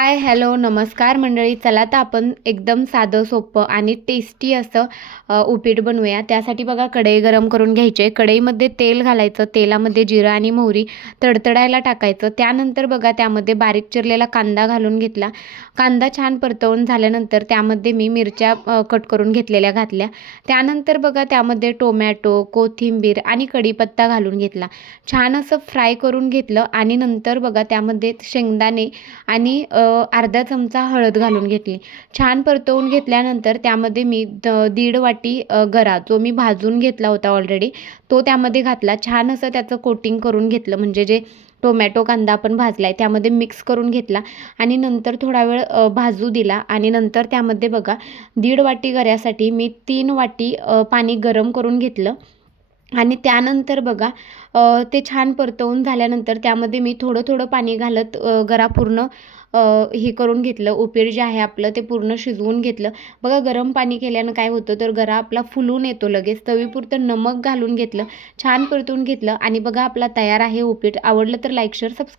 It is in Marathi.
हाय, हॅलो, नमस्कार मंडळी. चला तर आपण एकदम साधं, सोपं आणि टेस्टी असं उपीट बनवूया. त्यासाठी बघा कढई गरम करून घ्यायची आहे. कढईमध्ये तेल घालायचं. तेलामध्ये जिरं आणि मोहरी तडतडायला टाकायचं. त्यानंतर बघा त्यामध्ये बारीक चिरलेला कांदा घालून घेतला. कांदा छान परतवून झाल्यानंतर त्यामध्ये मी मिरच्या कट करून घेतलेल्या घातल्या. त्यानंतर बघा त्यामध्ये टोमॅटो, कोथिंबीर आणि कढीपत्ता घालून घेतला. छान असं फ्राय करून घेतलं आणि नंतर बघा त्यामध्ये शेंगदाणे आणि अर्धा चमचा हळद घालून घेतली. छान परतवून घेतल्यानंतर त्यामध्ये मी दीड वाटी गरा जो मी भाजून घेतला होता ऑलरेडी तो त्यामध्ये घातला. छान असं त्याचं कोटिंग करून घेतलं, म्हणजे जे टोमॅटो कांदा आपण भाजला आहे त्यामध्ये मिक्स करून घेतला आणि नंतर थोडा वेळ भाजू दिला आणि नंतर त्यामध्ये बघा दीड वाटी गऱ्यासाठी मी 3 वाटी पाणी गरम करून घेतलं आणि त्यानंतर बघा ते छान परतवून झाल्यानंतर त्यामध्ये मी थोडं थोडं पाणी घालत गरा पूर्ण हे करून घेतलं. उपीट जे आहे आपलं ते पूर्ण शिजवून घेतलं. बघा गरम पाणी केल्यानं काय होतं तर गरा आपला फुलून येतो लगेच. चवीपुरतं नमक घालून घेतलं. छान परतवून घेतलं आणि बघा आपला तयार आहे उपीट. आवडलं तर लाईक, शेअर, सबस्क्राईब.